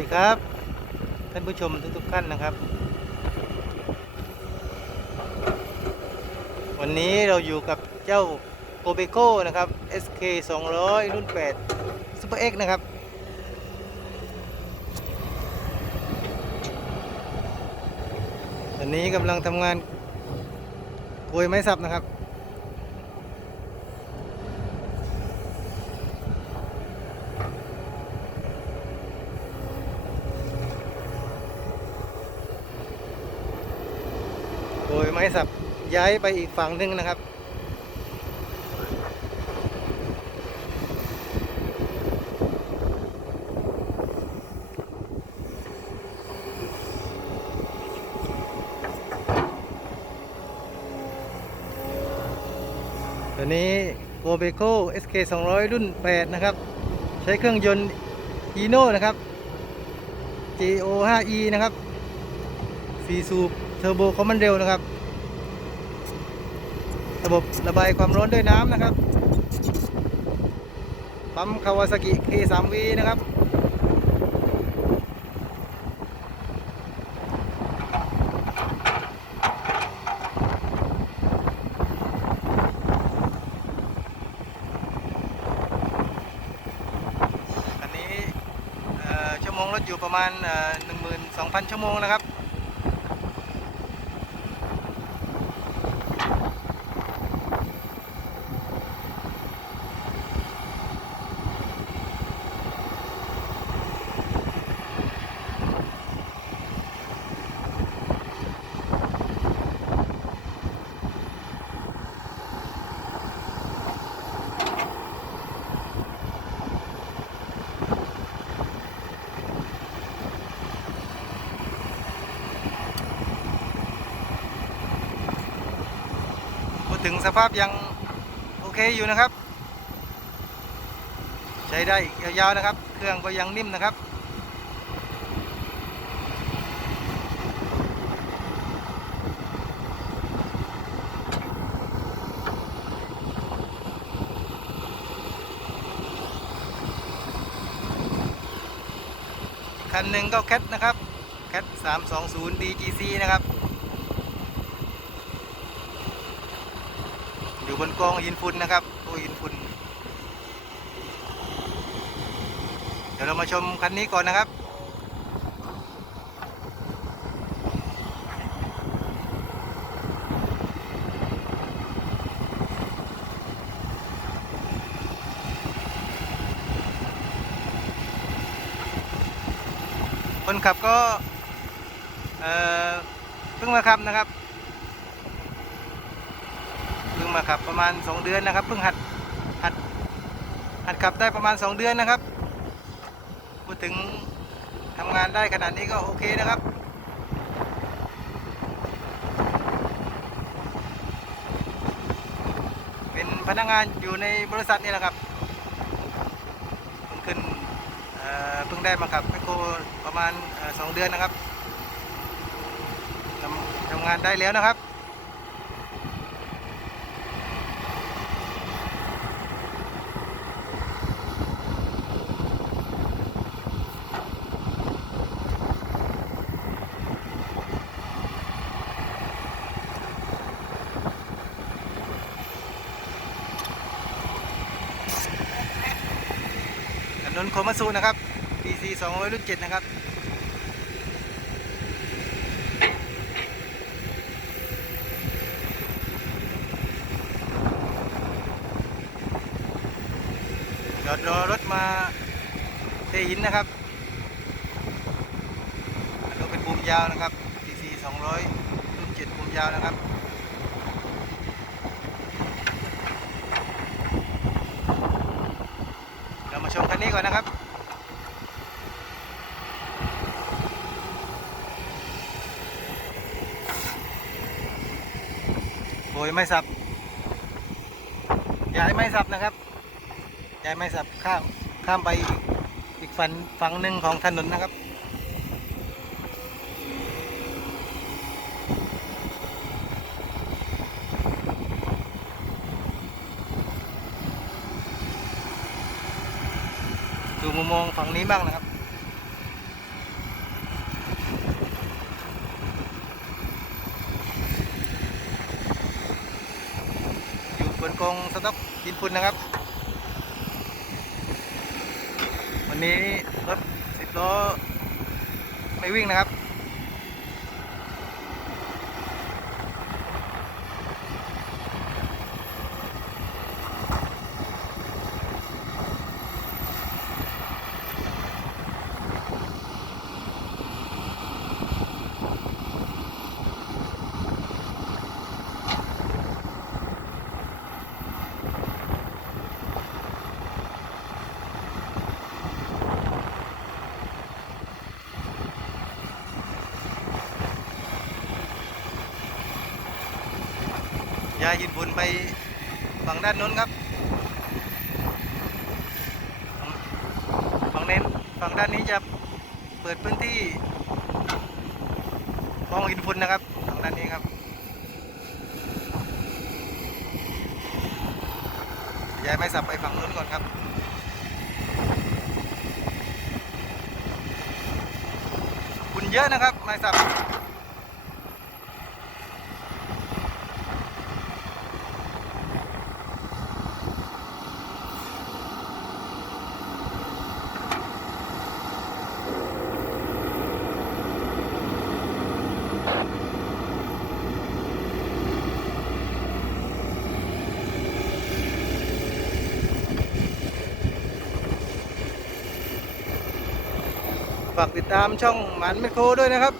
ดีครับ ท่านผู้ชมทุกๆท่านนะครับ วันนี้เราอยู่กับเจ้าโกเบโก้นะครับ SK 200 รุ่น 8 Super X นะครับ วันนี้กำลังทำงานโกยไม้สับนะครับ โดยไม้สับย้ายไปอีกฝั่งหนึ่งนะครับ ตัวนี้ g o b e c o SK 200 รุ่น 8 นะครับ ใช้เครื่องยนต์ Hino นะครับ JO 5E นะครับ 4 สูบเทอร์โบคอมมานเร็วนะครับ ระบบระบายความร้อนด้วยน้ำนะครับปั๊มคาวาซากิ K3V นะครับอันนี้เอ่อชั่วโมงรถอยู่ประมาณเอ่อ12,000 ชั่วโมงนะครับ ถึงสภาพยังโอเคอยู่นะครับ ใช้ได้ยาวๆนะครับ เครื่องก็ยังนิ่มนะครับ คันหนึ่งก็แคทนะครับแคท320 BGC นะครับ อยู่ บนกองหินฝุ่นนะครับโอ้หินฝุ่นเดี๋ยวเรามาชมคันนี้ก่อนนะครับคนขับก็เพิ่งมาขับนะครับ งมาขับประมาณ 2 เดือนนะครับเพิ่งหัดหัดหัดขับได้ประมาณ 2 เดือนนะครับพูดถึงทำงานได้ขนาดนี้ก็โอเคนะครับเป็นพนักงานอยู่ในบริษัทนี่แหละครับเพิ่งขึ้นเพิ่งได้มาขับแมโครประมาณสองเดือนนะครับทำทำงานได้แล้วนะครับ นโคมาซูนะครับ PC 200รุ่น7นะครับเดี๋ยวรอรถมาเทหินนะครับอันนี้เป็นบูมยาวนะครับ PC 200รุ่น7บูมยาวนะครับ เรามาชมคั นนี้ก่อนนะครับ โอยไม่สับย้ายไม่สับนะครับย้ายไม่สับข้ามข้ามไปอีกอีกฝั่งฝั่งหนึ่งของถนนนะครับ ดูมุมมองฝั่งนี้บ้างนะครับ อยู่บนกองสต๊อกดินฝุ่นนะครับ วันนี้รถสิบล้อไม่วิ่งนะครับ ยาหินฝุ่นไปฝั่งด้านนู้นครับฝั่งเน้นฝั่งด้านนี้จะเปิดพื้นที่มองหินฝุ่นนะครับฝั่งด้านนี้ครับย้ายไม้สับไปฝั่งนู้นก่อนครับคุณเยอะนะครับไม้สับ ฝากติดตามช่องหมันแมคโครด้วยนะครับ